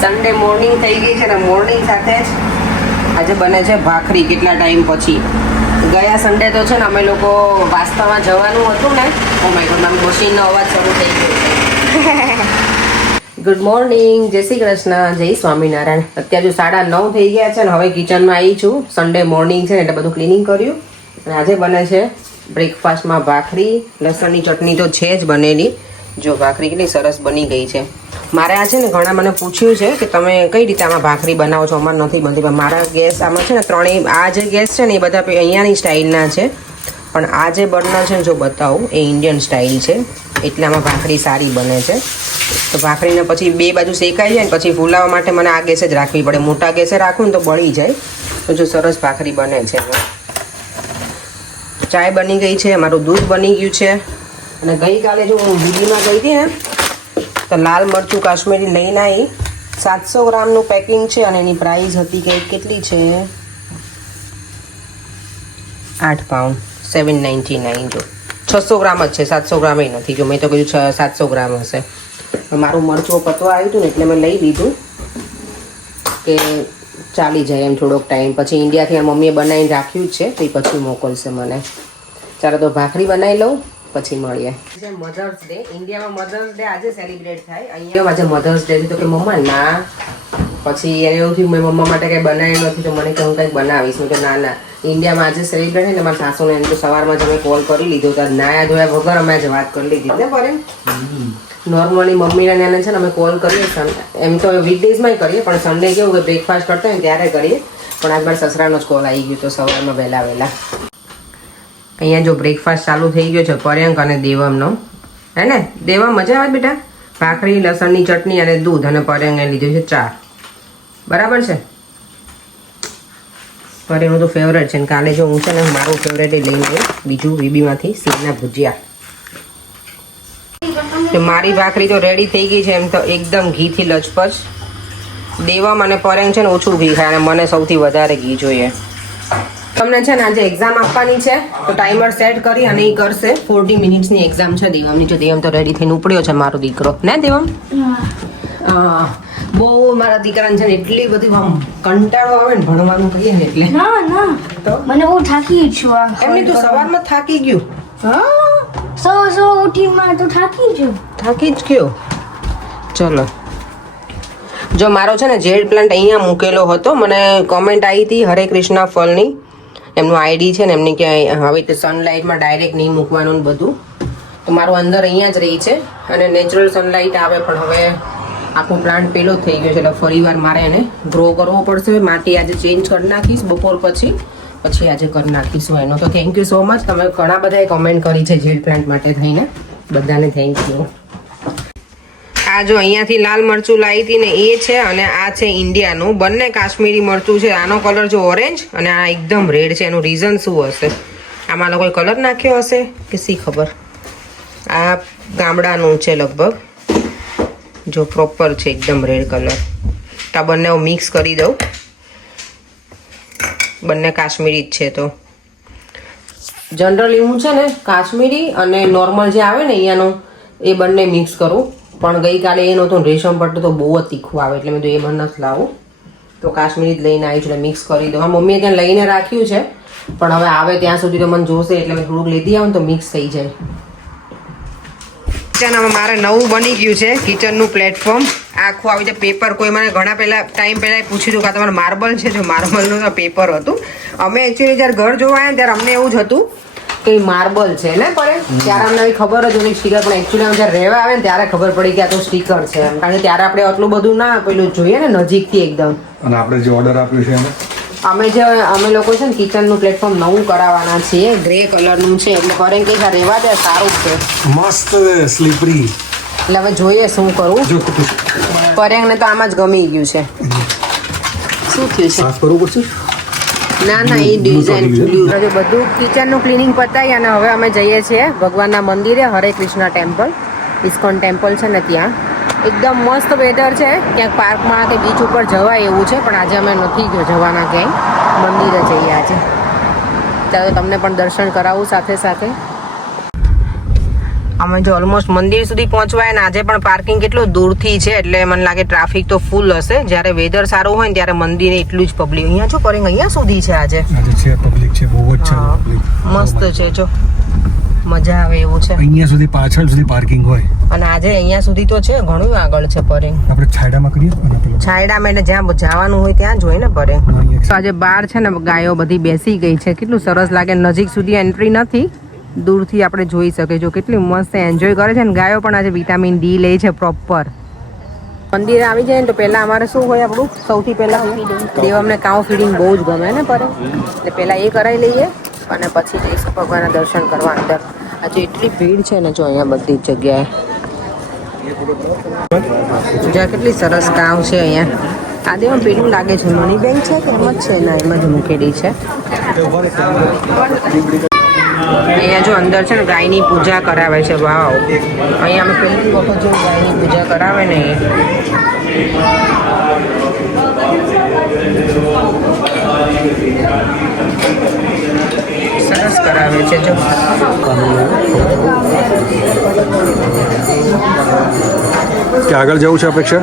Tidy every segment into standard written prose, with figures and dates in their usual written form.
Sunday morning થઈ ગઈ છે ને મોર્નિંગ સાથે જ આજે બને છે ભાખરી. કેટલા ટાઈમ પછી. ગયા સન્ડે તો છે ને અમે લોકો વાસ્તામાં જવાનું હતું ને, ઓ માય ગોડ, મારી મશીનનો અવાજ શરૂ થઈ ગયો છે. ગુડ મોર્નિંગ, જય શ્રી કૃષ્ણ, જય સ્વામિનારાયણ. અત્યારે 9:30 થઈ ગયા છે ને હવે કિચનમાં આવી છું. સન્ડે મોર્નિંગ છે ને એટલે બધું ક્લિનિંગ કર્યું. અને આજે બને છે બ્રેકફાસ્ટમાં ભાખરી. લસણની ચટણી તો છે જ બનેલી. જો ભાખરી કેટલી સરસ બની ગઈ છે. મારે આ છે ને ઘણા મને પૂછ્યું છે કે તમે કઈ રીતે આમાં ભાખરી બનાવો છો, અમારે નથી બનતી. પણ મારા ગેસ આમાં છે ને ત્રણેય આ જે ગેસ છે ને એ બધા અહીંયાની સ્ટાઇલના છે, પણ આ જે બર્નર છે ને જો બતાવું એ ઇન્ડિયન સ્ટાઇલ છે, એટલે આમાં ભાખરી સારી બને છે. તો ભાખરીને પછી બે બાજુ શેકાઈ જાય ને પછી ફૂલાવા માટે મને આ ગેસે જ રાખવી પડે. મોટા ગેસે રાખું ને તો બળી જાય. તો જો સરસ ભાખરી બને છે. ચાય બની ગઈ છે, અમારું દૂધ બની ગયું છે. અને ગઈકાલે જો હું દિલ્હીમાં ગઈ હતી ને તો લાલ મરચું કાશ્મીરી લઈને આવી. 700 ગ્રામનું પેકિંગ છે અને એની પ્રાઇસ હતી કે કેટલી છે, 8 પાઉન્ડ 799. જો 600 ગ્રામ જ છે, 700 ગ્રામ એ નથી. જો મેં તો કીધું 700 ગ્રામ હશે. મારું મરચું પતવા આવ્યું હતું ને એટલે મેં લઈ લીધું કે ચાલી જાય એમ થોડોક ટાઈમ. પછી ઇન્ડિયાથી આ મમ્મીએ બનાવીને રાખ્યું જ છે તો એ પછી મોકલશે મને. ચાલો તો ભાખરી બનાવી લઉં પછી મળીએ. મધર્સ ડે ઇન્ડિયામાં મધર્સ ડે આજે સેલિબ્રેટ થાય. અહીંયા આજે મધર્સ ડે તો કે મમ્મા ના, પછી એને એવું થયું મેં મમ્મા માટે કંઈ બનાવ્યું નથી તો મને કે હું કંઈક બનાવીશ. મેં તો ના ઇન્ડિયામાં આજે સેલિબ્રેટ થાય ને મારા સાસુને એમ તો સવારમાં જ અમે કોલ કરી લીધો તો નાયા ધોયા વગર અમે આજે વાત કરી લીધી ને. પર નોર્મલી મમ્મીને એને છે ને અમે કોલ કરીએ, એમ તો વીકડેઝમાં કરીએ પણ સન્ડે કેવું કે બ્રેકફાસ્ટ કરતા હોય ત્યારે કરીએ. પણ આજ મારા સસરાનો જ કોલ આવી ગયો તો સવારમાં વહેલા. અહીંયા જો બ્રેકફાસ્ટ ચાલુ થઈ ગયો છે પર્યંક અને દેવમનો. હે ને દેવમ, મજા આવે બેટા? ભાખરી, લસણની ચટણી અને દૂધ, અને પર્યંકે લીધું છે ચા. બરાબર છે? પર્યંકનું તો ફેવરેટ છે. કાલે જો હું છે ને મારું ફેવરેટ એ લઈને ગઈ બીજું બીબીમાંથી સીંગના ભુજિયા. તો મારી ભાખરી તો રેડી થઈ ગઈ છે એમ તો એકદમ ઘીથી લચપચ. દેવમ અને પર્યંક છે ને ઓછું ઘી ખાય અને મને સૌથી વધારે ઘી જોઈએ. તમને છે ને આજે એક્ઝામ આપવાની છે તો ટાઈમર સેટ કરી અને એ કરશે. 40 મિનિટ્સની એક્ઝામ છે દેવમની. જો દેવમ તો રેડી થઈને ઉપડ્યો છે મારો દીકરો, ને દેવમ? હા, બહુ મારા દીકરાને છે ને એટલી બધી આમ કંટાળો આવે ને ભણવાનું કહીએ ને એટલે. ના તો મને બહુ થાકી છું. એમની તું સવારમાં થાકી ગયું? હા, સો ઉઠીમાં તો થાકી જ ગયો. ચલો, જો મારો છે ને જેડ પ્લાન્ટ અહીંયા મૂકેલો હતો, મને કોમેન્ટ આવી હતી હરે કૃષ્ણ ફળની. એમનું આઈડી છે ને એમની કે હવે રીતે સનલાઇટમાં ડાયરેક્ટ નહીં મૂકવાનું બધું. તો મારું અંદર અહીંયા જ રહી છે અને નેચરલ સનલાઇટ આવે. પણ હવે આખું પ્લાન્ટ પેલો જ થઈ ગયો છે એટલે ફરીવાર મારે એને ગ્રો કરવો પડશે. માટી આજે ચેન્જ કરી નાખીશ બપોર પછી આજે કરી નાખીશું એનો. તો થેન્ક યુ સો મચ. તમે ઘણા બધાએ કમેન્ટ કરી છે જેડ પ્લાન્ટ માટે થઈને, બધાને થેન્ક યુ. આ જો અહીંયાથી લાલ મરચું લાવી હતી ને એ છે, અને આ છે ઇન્ડિયાનું. બંને કાશ્મીરી મરચું છે. આનો કલર જો ઓરેન્જ અને આ એકદમ રેડ છે. એનું રીઝન શું હશે? આમાં લોકોએ કલર નાખ્યો હશે કે શી ખબર. આ ગામડાનું છે લગભગ. જો પ્રોપર છે એકદમ રેડ કલર. તો આ બંને હું મિક્સ કરી દઉં. બંને કાશ્મીરી જ છે. તો જનરલી હું છે ને કાશ્મીરી અને નોર્મલ જે આવે ને અહીંયાનું એ બંને મિક્સ કરું. પણ ગઈકાલે એ નહોતું, રેશમ પટ્ટું તો બહુ જ તીખું આવે એટલે મેં તો એ બંને જ લાવું. તો કાશ્મીરી જ લઈને આવી છું એટલે મિક્સ કરી દઉં. હા, મમ્મીએ ત્યાં લઈને રાખ્યું છે પણ હવે આવે ત્યાં સુધી તો મને જોશે એટલે મેં થોડુંક લીધી આવું તો મિક્સ થઈ જાય. કિચનમાં મારે નવું બની ગયું છે કિચનનું પ્લેટફોર્મ. આખું આવી રીતે પેપર. કોઈ મને ઘણા ટાઈમ પહેલાં પૂછ્યું હતું કે તમારે માર્બલ છે? જો માર્બલનું તો પેપર હતું. અમે એકચ્યુઅલી જ્યારે ઘર જોવા આવ્યા ત્યારે અમને એવું જ હતું કે માર્બલ છે ને, પણ ત્યારે અમને ખબર જ હતી સ્ટીકર. પણ એકચ્યુઅલી જ્યારે રહેવા આવે ને ત્યારે ખબર પડી કે આ તો સ્ટીકર છે એમ. કારણ કે ત્યારે આપણે આટલું બધું ના પેલું જોઈએ ને નજીકથી એકદમ. અને આપણે જે ઓર્ડર આપ્યું છે અમે લોકો છે ને કિચનનું પ્લેટફોર્મ નવું કરાવવાના છીએ. ગ્રે કલરનું છે એટલે પરેન કે રહેવા દે, સારું છે, મસ્ત સ્લીપરી. એટલે હવે જોઈએ શું કરવું. પરેંગને તો આમાં જ ગમી ગયું છે. શું થયું છે? સાફ કરવું પડશે. ના એ ડિઝાઇન બધું કિચનનું ક્લિનિંગ પતાવી અને હવે અમે જઈએ છીએ ભગવાનના મંદિરે, હરે કૃષ્ણ ટેમ્પલ, ઇસ્કોન ટેમ્પલ છે ને ત્યાં. એકદમ મસ્ત વેધર છે. ક્યાંક પાર્કમાં કે બીચ ઉપર જવાય એવું છે પણ આજે અમે નથી જવાના ક્યાંય. મંદિરે જઈએ આજે. ચાલો તમને પણ દર્શન કરાવું સાથે સાથે. અમે જો ઓલમોસ્ટ મંદિર સુધી પહોંચવાય ને આજે પણ પાર્કિંગ કેટલું દૂરથી છે એટલે મને લાગે ટ્રાફિક તો ફૂલ હશે. જ્યારે વેધર સારું હોય ને ત્યારે મંદિરે એટલું જ પબ્લિક. અહીંયા જો પરેંગ અહીંયા સુધી છે આજે છે પબ્લિક છે બહુ જ છે પબ્લિક. મસ્ત છે જો મજા આવે એવું છે. અહીંયા સુધી પાછળ સુધી પાર્કિંગ હોય અને આજે અહીંયા સુધી તો છે ઘણું આગળ છે પરેંગ. આપણે છાયડામાં કરીએ અને પેલું છાયડામાં એટલે જ્યાં જવાનું હોય ત્યાં જ હોય ને પરેંગ. તો આજે બહાર છે ને ગાયો બધી બેસી ગઈ છે. કેટલું સરસ લાગે. નજીક સુધી એન્ટ્રી નથી, દૂરથી આપણે જોઈ શકીએ જો કેટલી મસ્ત એન્જોય કરે છે ને ગાયો પણ આજે વિટામિન ડી લે છે પ્રોપર. મંદિરે આવી જાય ને તો પહેલા અમારે શું હોય આપણું સૌથી પહેલા દેવ અમને કાઉ ફીડિંગ બહુ જ ગમે ને પરેંગ, એટલે પહેલા એ કરાવી લઈએ અને પછી જઈશું ભગવાનના દર્શન કરવા અંદર. આજે એટલી ભીડ છે ને જો અહીંયા બધી જ જગ્યાએ. જ્યાં કેટલી સરસ કામ છે અહીંયા. આ દેવા પેલું લાગે છે મની બેંક છે કે એમ જ છે ના એમ જ મૂકેલી છે. અહીંયા જો અંદર છે ને ગાયની પૂજા કરાવે છે. વાવ, અહીંયા અમે પહેલી વખત જો ગાયની પૂજા કરાવે ને સરસ કરાવે છે જો. કે આગળ જવું છે અપેક્ષા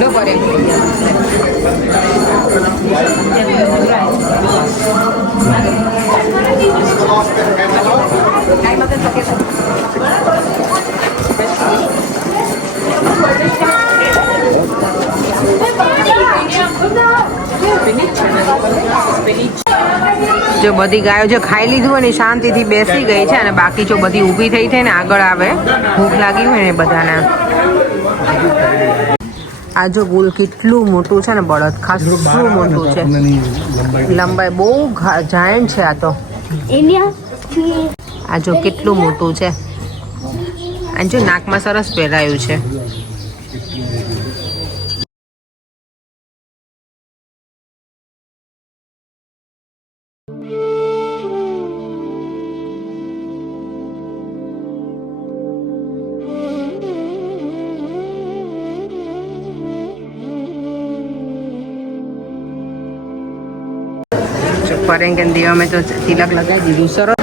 લો પરે જો બધી ગાયો જે ખાઈ લીધું હોય ને શાંતિથી બેસી ગઈ છે અને બાકી જો બધી ઊભી થઈ થઈ ને આગળ આવે ભૂખ લાગી હોય ને બધાને. આ જો ગુલ કેટલું મોટું છે ને બળદ, ખાસું મોટું છે. લંબાઈ બહુ જાયન્ટ છે આ તો. આ જો કેટલું મોટું છે. આ જો નાકમાં સરસ પહેરાયું છે. परेंगे दिया में तो तिलक लगाई दीधું સરસ.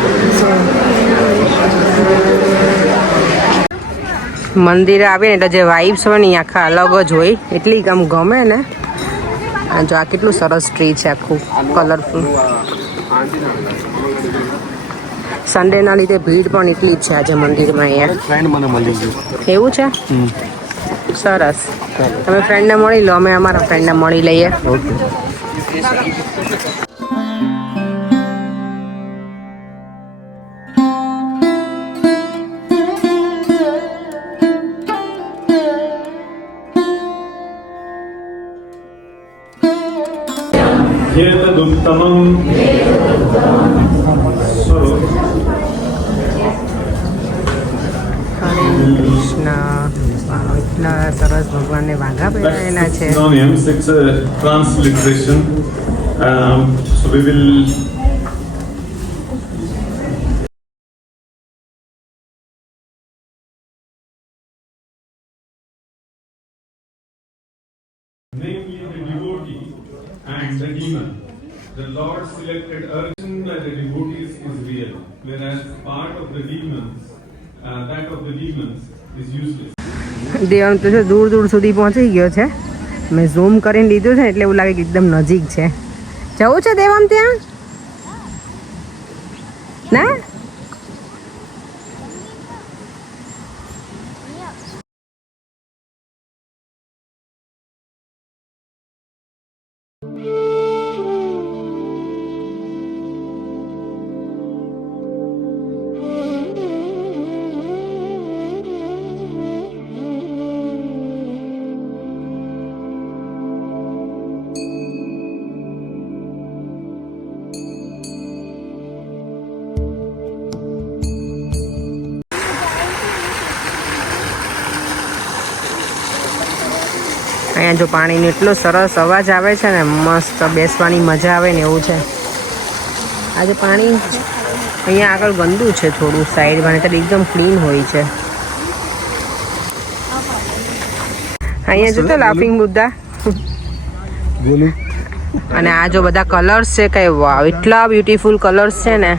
મંદિરે આવીને એટલે જે વાઇબ્સ હોય ને આખા અલગ જ હોય, એટલી આમ ગમે ને. જો આ કેટલું સરસ ટ્રી છે, આખું કલરફુલ. સન્ડેના લીધે ભીડ પણ એટલી જ છે આજે મંદિરમાં. અહીંયા એવું છે સરસ. તમે ફ્રેન્ડને મળી લો, અમે અમારા ફ્રેન્ડને મળી લઈએ. उत्तमं એટલા સરસ ભગવાનને વાઘા પહેરાયેલા છે. It's a transliteration. So we will namely the devotee and the demon. The Lord selected Arjun by the devotees is real, whereas part of the demons, that of the demons is useless. Devam તો છે દૂર દૂર સુધી પહોંચી ગયો છે. મેં zoom કરીને લીધું છે એટલે એવું લાગે કે એકદમ નજીક છે. જવું છે દેવમ ત્યાં ના? અહીંયા જો પાણીનો એટલો સરસ અવાજ આવે છે ને, મસ્ત બેસવાની મજા આવે ને એવું છે. આજે પાણી અહીંયા આગળ ગંદુ છે થોડું સાઈડમાં, એટલે એકદમ ક્લીન હોય છે. અહીંયા જો તો લાફિંગ બુદ્ધા. અને આ જો બધા કલર્સ છે કઈ વાવ એટલા બ્યુટીફુલ કલર્સ છે ને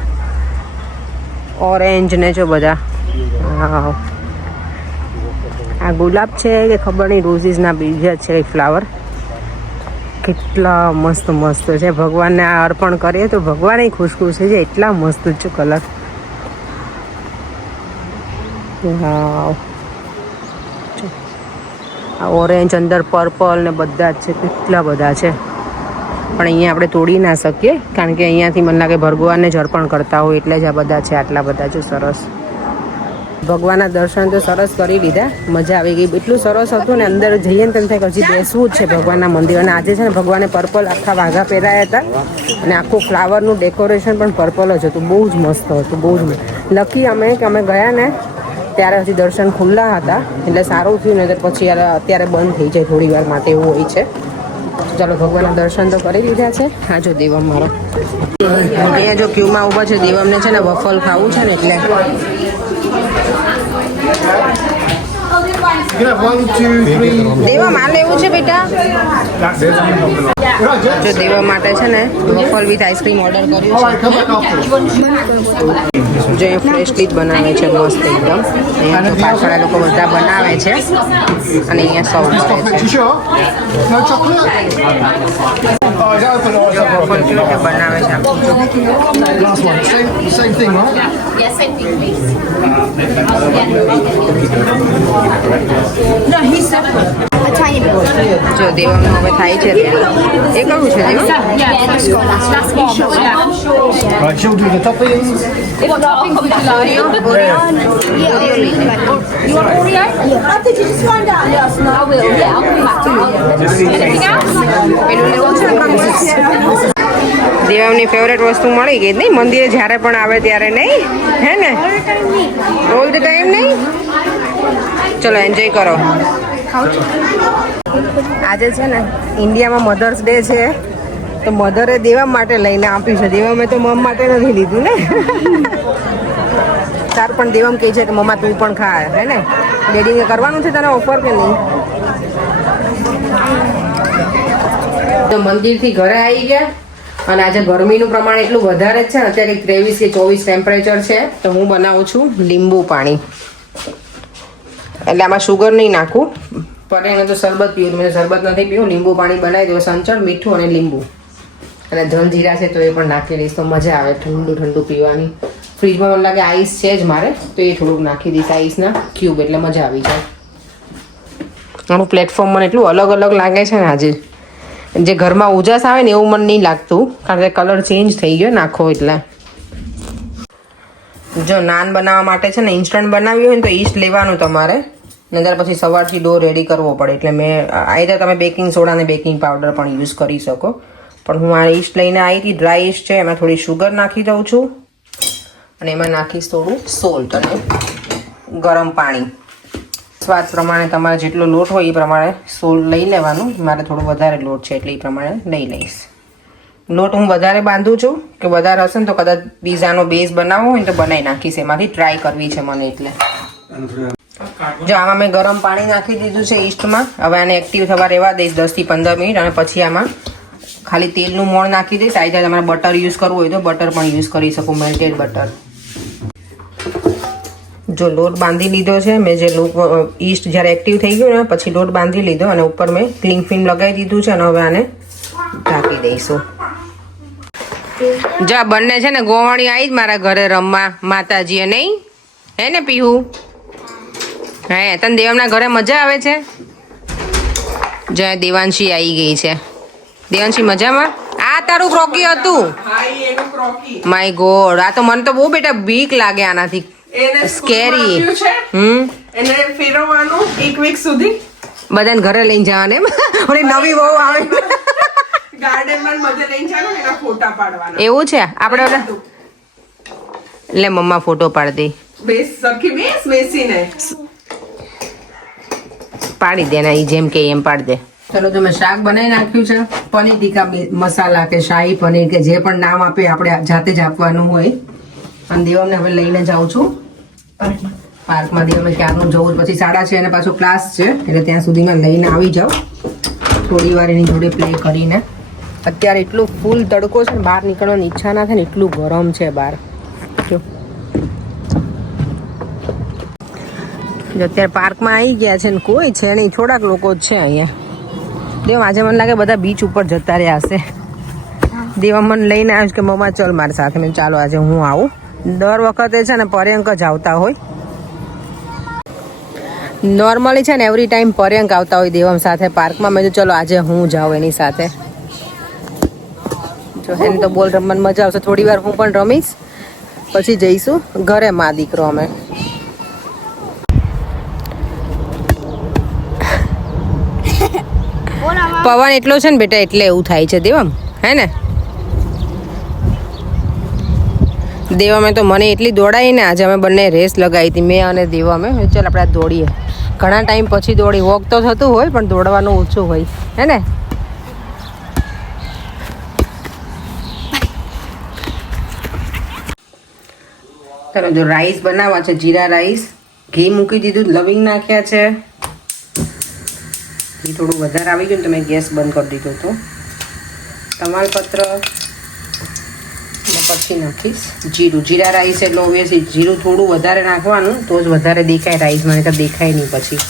ઓરેન્જ ને જો બધા વાવ આ ગુલાબ છે કે ખબર નહીં રોઝીસના બીજા છે ફ્લાવર કેટલા મસ્ત મસ્ત છે ભગવાનને આ અર્પણ કરીએ તો ભગવાન ખુશ ખુશ થઈ જાય એટલા મસ્ત છે કલર વાવ આ ઓરેન્જ અંદર પર્પલ ને બધા જ છે કેટલા બધા છે પણ અહીંયા આપણે તોડી ના શકીએ કારણ કે અહીંયાથી મને લાગે ભગવાનને જ અર્પણ કરતા હોય એટલે જ આ બધા છે આટલા બધા છે સરસ ભગવાનના દર્શન તો સરસ કરી લીધા મજા આવી ગઈ એટલું સરસ હતું ને અંદર જઈએ ને તેમ થાય કે હજી બેસવું જ છે ભગવાનના મંદિર અને આજે છે ને ભગવાને પર્પલ આખા વાઘા પહેરાયા હતા અને આખું ફ્લાવરનું ડેકોરેશન પણ પર્પલ જ હતું બહુ જ મસ્ત હતું બહુ જ લકી અમે ગયા ને ત્યારે હજી દર્શન ખુલ્લા હતા એટલે સારું થયું ને પછી અત્યારે બંધ થઈ જાય થોડી વાર માટે એવું હોય છે ચાલો ભગવાનના દર્શન તો કરી લીધા છે હા જો દેવમ મારો અહીંયા જો ક્યુમાં ઊભા છે દેવમને છે ને વફલ ખાવું છે ને એટલે દેવા માં લેવું છે બેટા જો દેવા માટે છે ને વફલ વિથ આઈસ્ક્રીમ ઓર્ડર કર્યું છે જો એ ફ્રેશલી જ બનાવે છે મસ્ત એકદમ અહીંયા તો પાછળ લોકો બધા બનાવે છે અને અહીંયા સર્વ કરે છે જો વફલ કેવી રીતે બનાવે છે આખું જો દેવાનું હવે થાય છે ત્યાં એ કયું છે દેવા She'll do the toppings. What toppings would you like? You want Oreo? Yeah. Did you just find out? Yes, no. I will. Yeah, I'll come back to you. Anything else? પેલું લેવું છે દેવની ફેવરેટ વસ્તુ મળી ગઈ નહીં મંદિરે જ્યારે પણ આવે ત્યારે નહીં હે ને ઓલ ધ ટાઈમ નહીં ચલો એન્જોય કરો આજે છે ને ઇન્ડિયામાં મધર્સ ડે છે તો મધરે દેવા માટે લઈને આપ્યું છે દેવા મેં તો મમ માટે નથી લીધું ને તાર પણ દેવમ કહે છે કે મમ્મા તું પણ ખા હે ને ડેડીને કરવાનું છે તને ઓફર કે નહીં તો મંદિરથી ઘરે આવી ગયા અને આજે ગરમીનું પ્રમાણ એટલું વધારે જ છે ને અત્યારે 23 કે 24 ટેમ્પરેચર છે તો હું બનાવું છું લીંબુ પાણી એટલે આમાં શુગર નહીં નાખું પણ એને તો શરબત પીવું મેં શરબત નથી પીવું લીંબુ પાણી બનાવી દઉં સંચળ મીઠું અને લીંબુ અને જલજીરા છે તો એ પણ નાખી દઈશ તો મજા આવે ઠંડુ ઠંડુ પીવાની ફ્રીજમાં મને લાગે આઈસ છે જ મારે તો એ થોડુંક નાખી દઈશ આઈસના ક્યુબ એટલે મજા આવી જાય આનું પ્લેટફોર્મ મને એટલું અલગ અલગ લાગે છે ને આજે જે ઘરમાં ઉજાસ આવે ને એવું મને નહીં લાગતું કારણ કે કલર ચેન્જ થઈ ગયો નાખો એટલે જો નાન બનાવવા માટે છે ને ઇન્સ્ટન્ટ બનાવ્યું હોય ને તો ઈસ્ટ લેવાનું તમારે નહીતર પછી સવારથી ડો રેડી કરવો પડે એટલે મેં આઈધર તમે બેકિંગ સોડા અને બેકિંગ પાવડર પણ યુઝ કરી શકો પણ હું આ ઈસ્ટ લઈને આવી હતી ડ્રાય ઈસ્ટ છે એમાં થોડી શુગર નાખી દઉં છું અને એમાં નાખીશ થોડું સોલ્ટ અને ગરમ પાણી સ્વાદ પ્રમાણે તમારે જેટલો લોટ હોય એ પ્રમાણે સોલ્ટ લઈ લેવાનું મારે થોડો વધારે લોટ છે એટલે એ પ્રમાણે લઈ લઈશ લોટ હું વધારે બાંધું છું કે વધારે હશે ને તો કદાચ પીઝાનો બેઝ બનાવવો હોય ને તો બનાવી નાખીશ એમાંથી ટ્રાય કરવી છે મને એટલે જો આમાં મેં ગરમ પાણી નાખી દીધું છે ઈસ્ટમાં હવે આને એક્ટિવ થવા રહેવા દઈશ 10 થી 15 મિનિટ અને પછી આમાં ખાલી તેલનું મોણ નાખી દઈશ આઈ તમારે બટર યુઝ કરવું હોય તો બટર પણ યુઝ કરી શકો મેલ્ટેડ બટર જો લોટ બાંધી લીધો છે મેં જે ઈસ્ટ જ્યારે એક્ટિવ થઈ ગયું ને પછી લોટ બાંધી લીધો અને ઉપર મેં ક્લિંગ ફિલ્મ લગાવી દીધું છે અને હવે આને ઢાંકી દઈશું જો બંને છે ને ગોવાણી આવી જ મારા ઘરે રમવા માતાજીએ નહીં હે ને પીહુ હે તને દેવાના ઘરે મજા આવે છે જો દેવાંશી આવી ગઈ છે દેવાંશી મજામાં આ તારું ક્રોકી હતું માય ગોડ આ તો મને તો બહુ બેટા બીક લાગે આનાથી સ્કેરી એને ફેરવવાનું 1 વીક સુધી બધાને ઘરે લઈને જવાને ઓલી નવી બહુ આવે ગાર્ડનમાં બધે લઈને જવાનું એના ફોટા પાડવાના એવું છે આપણે લે મમ્મા ફોટો પાડ દે બેસ સરખી બેસીને પાડી દે ને ઈ જેમ કે એમ પાડ દે ચલો તો મેં શાક બનાવી નાખ્યું છે પનીર ટીકા મસાલા કે શાહી પનીર કે જે પણ નામ આપે આપણે જાતે જ આપવાનું હોય અને દેવમને હવે લઈને જાઉં છું પાર્કમાં દેવને ક્યારનું જવું પછી 6:30 અને પાછો ક્લાસ છે એટલે ત્યાં સુધીમાં લઈને આવી જાઉં થોડી વાર એની જોડે પ્લે કરીને અત્યારે એટલું ફૂલ તડકો છે ને બહાર નીકળવાની ઈચ્છા ના થાય ને એટલું ગરમ છે બહાર જો અત્યારે પાર્કમાં આવી ગયા છે ને કોઈ છે નહીં, થોડાક લોકો જ છે અહીંયા. દેવ આજે મને લાગે બધા બીચ ઉપર જતા રહ્યા હશે. દેવા મને લઈને આવ્યું કે મમ્મા ચલ મારી સાથે. મેં ચાલો આજે હું આવું. દર વખતે છે ને પર્યંક જ આવતા હોય. નોર્મલી છે ને એવરી ટાઈમ પર્યંક આવતા હોય દેવમ સાથે પાર્કમાં. મેં ચલો આજે હું જાઉં એની સાથે. જો એને તો બોલ રમવાની મજા આવશે. થોડી વાર હું પણ રમીશ પછી જઈશું ઘરે મા દીકરો અમે. પવન એટલો છે ને બેટા એટલે એવું થાય છે દેવમ, હે ને? દેવામે તો મને એટલી દોડાઈ ને આજે અમે બંને રેસ લગાવી હતી મેં અને દેવામે. ચાલ આપણે દોડીએ. ઘણા ટાઈમ પછી દોડી. વોક તો થતું હોય પણ દોડવાનું ઓછું હોય, હે ને? ચાલો જો રાઈસ બનાવવા છે, જીરા રાઈસ. ઘી મૂકી દીધું, લવિંગ નાખ્યા છે. ઘી થોડું વધારે આવી ગયું તો મેં ગેસ બંધ કરી દીધો હતો. તમાલપત્ર પછી નાખીશ જીરું. જીરા રાઈસ એટલે ઓબ્વિયસલી જીરું થોડું વધારે નાખવાનું તો જ વધારે દેખાય રાઈસમાં, નહીં તો દેખાય નહીં પછી.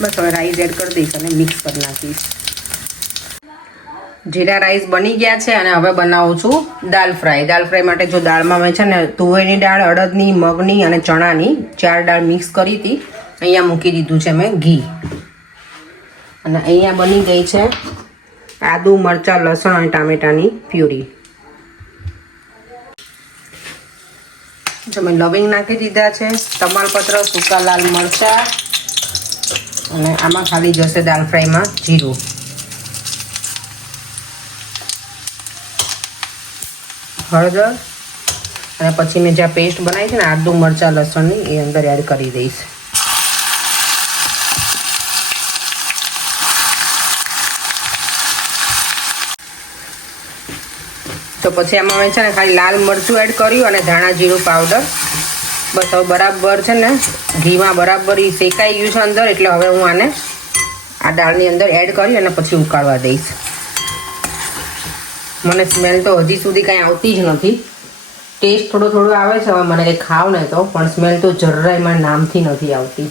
બસ હવે રાઈસ એડ કરી દઈશ અને મિક્સ કરી નાખીશ. જીરા રાઈસ બની ગયા છે અને હવે બનાવું છું દાલ ફ્રાય. દાલ ફ્રાય માટે જો દાળમાં મેં છે ને તુવેરની દાળ, અડદની, મગની અને ચણાની 4 દાળ મિક્સ કરી હતી. અહીંયા મૂકી દીધું છે મેં ઘી. અને અહીંયા બની ગઈ છે આદુ, મરચાં, લસણ અને ટામેટાની પ્યુરી. જો મેં લવિંગ નાખી દીધા છે, તમાલપત્ર, સૂકા લાલ મરચાં અને આમાં ખાલી જશે દાલ ફ્રાયમાં જીરું. હળદર અને પછી મેં જ્યાં પેસ્ટ બનાવી છે ને આદુ, મરચાં, લસણની એ અંદર એડ કરી દઈશ. તો પછી આમાં મેં છે ને ખાલી લાલ મરચું એડ કર્યું અને ધાણા જીરું પાવડર. બસ હવે બરાબર છે ને ઘીમાં બરાબર એ શેકાઈ ગયું છે અંદર. એટલે હવે હું આને આ દાળની અંદર એડ કરી અને પછી ઉકાળવા દઈશ. મને સ્મેલ તો હજી સુધી કાંઈ આવતી જ નથી. ટેસ્ટ થોડો થોડો આવે છે હવે મને કંઈ ખાવ ને તો, પણ સ્મેલ તો જરાય મારા નામથી નથી આવતી.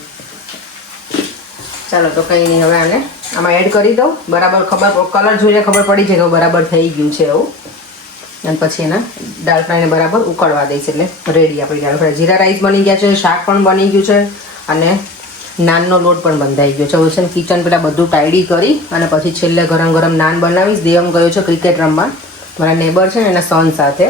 ચાલો તો કંઈ નહીં, હવે આને આમાં એડ કરી દઉં. બરાબર કલર જોઈને ખબર પડી છે કે બરાબર થઈ ગયું છે એવું. અને પછી એના દાળ ફ્રાયને બરાબર ઉકળવા દઈશ એટલે રેડી આપણી દાળ ફ્રાય. જીરા રાઈસ બની ગયા છે, શાક પણ બની ગયું છે અને નાનનો લોટ પણ બંધાઈ ગયો છે. હવે છે ને કિચન પેલા બધું ટાઈડી કરી અને પછી છેલ્લે ગરમ ગરમ નાન બનાવીશ. દેવમ ગયો છે ક્રિકેટ રમવા મારા નેબર છે ને એના સન સાથે,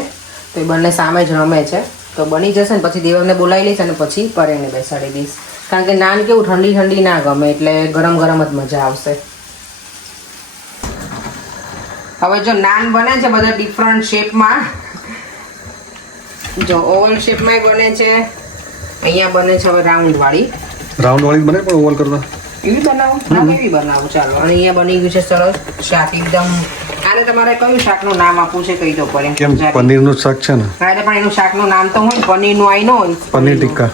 તો એ બંને સામે જ રમે છે. તો બની જશે ને પછી દેવમને બોલાવી લઈશ અને પછી પરેને બેસાડી દઈશ. કારણ કે નાન કેવું ઠંડી ઠંડી ના ગમે એટલે ગરમ ગરમ જ મજા આવશે. હવે જો નાન બને છે બધા ડિફરન્ટ શેપમાં. જો ઓવલ શેપમાં બને છે, અહીંયા બને છે હવે રાઉન્ડ વાળી. રાઉન્ડ વાળી બને પણ ઓવલ કરતા એવી બનાવું? હા એવી બનાવું. ચાલો. અને અહીંયા બની ગયું છે સરસ શાક એકદમ. આને તમારે કયું શાકનું નામ આપવું છે કહી દો પડે. કેમ પનીરનું શાક છે ને? હા એટલે પણ એનું શાકનું નામ તો હોય, પનીરનું આઈ ન હોય. પનીર ટિક્કા.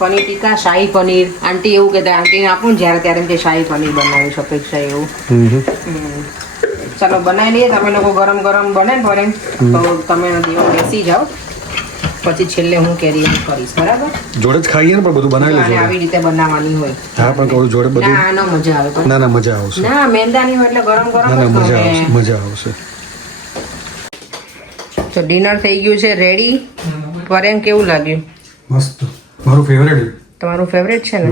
પનીર ટિક્કા, શાહી પનીર. આંટી એવું કહેતા, આંટીને આપું ને જ્યારે ત્યારે કે શાહી પનીર બનાવ્યું છે અપેક્ષા એવું. ચાલો બનાવી લઈએ. તમે લોકો ગરમ ગરમ બને ને ફરે તો તમે દિવસ બેસી જાઓ, પછી છેલ્લે હું કેરી કરીશ. બરાબર? જોડે જ ખાઈએ ને પણ બધું બનાવી અને આવી રીતે બનાવવાની હોય. હા પણ કહું જોડે બધું. ના ના મજા આવે. ના ના મજા આવશે. ના મેંદાની હોય એટલે ગરમ ગરમ. ના ના મજા આવશે, મજા આવશે. તો ડિનર થઈ ગયું છે રેડી. પરેમ કેવું લાગ્યું? મસ્ત. મારું ફેવરેટ. તમારું ફેવરેટ છે ને?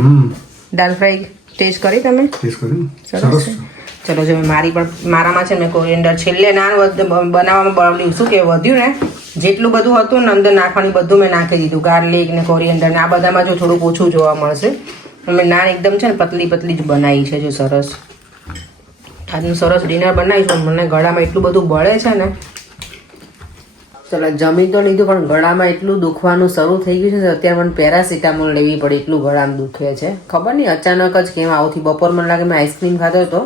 દાલ ફ્રાય ટેસ્ટ કરી તમે? ટેસ્ટ કર્યું. સરસ. ચલો જો મારી પણ મારામાં છે ને કોરિએન્ડર છેલ્લે નાન બનાવવામાં શું કે વધ્યું ને જેટલું બધું હતું ને અંદર નાખવાની બધું મેં નાખી દીધું. ગાર્લિક ને કોરિએન્ડર ને આ બધામાં જો થોડુંક ઓછું જોવા મળશે. મેં નાન એકદમ છે ને પતલી પતલી જ બનાવી છે. જો સરસ આજનું સરસ ડિનર બનાવીશું. મને ગળામાં એટલું બધું બળે છે ને. ચલો જમી તો લીધું પણ ગળામાં એટલું દુખવાનું શરૂ થઈ ગયું છે અત્યારે મને પેરાસિટામોલ લેવી પડી. એટલું ગળામાં દુખે છે ખબર નહીં અચાનક જ કેમ આવતી. બપોર મને લાગે મેં આઈસ્ક્રીમ ખાધો હતો.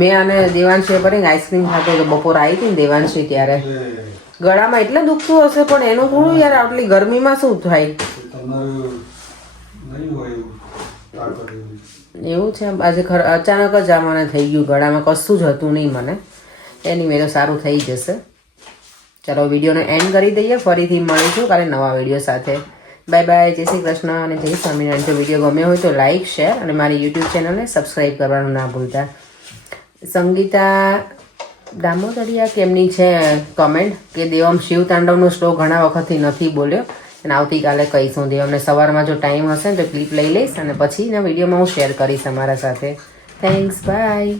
મેં અને દેવાંશીએ પર આઈસ્ક્રીમ ખાધો હતો બપોર આવી હતી ને દેવાંશી ત્યારે. ગળામાં એટલે દુખતું હશે પણ એનું થોડું યાર આટલી ગરમીમાં શું થાય. એવું છે આજે અચાનક જ આ મને થઈ ગયું ગળામાં કશું જ હતું નહીં મને એની મેં તો સારું થઈ જશે ચલો વિડીયોને એન્ડ કરી દઈએ ફરીથી મળીશું કાલે નવા વિડીયો સાથે બાય બાય જય શ્રી કૃષ્ણ અને જય સ્વામિનારાયણ જો વિડીયો ગમ્યો હોય તો લાઇક શેર અને મારી યુટ્યુબ ચેનલને સબસ્ક્રાઈબ કરવાનું ના ભૂલતા સંગીતા દામોદરિયા કેમની છે કમેન્ટ કે દેવમ શિવ તાંડવનો શ્લોક ઘણા વખતથી નથી બોલ્યો અને આવતીકાલે કહીશું દેવમને સવારમાં જો ટાઈમ હશે ને તો ક્લિપ લઈ લઈશ અને પછીના વિડીયોમાં હું શેર કરીશ તમારા સાથે થેન્ક્સ બાય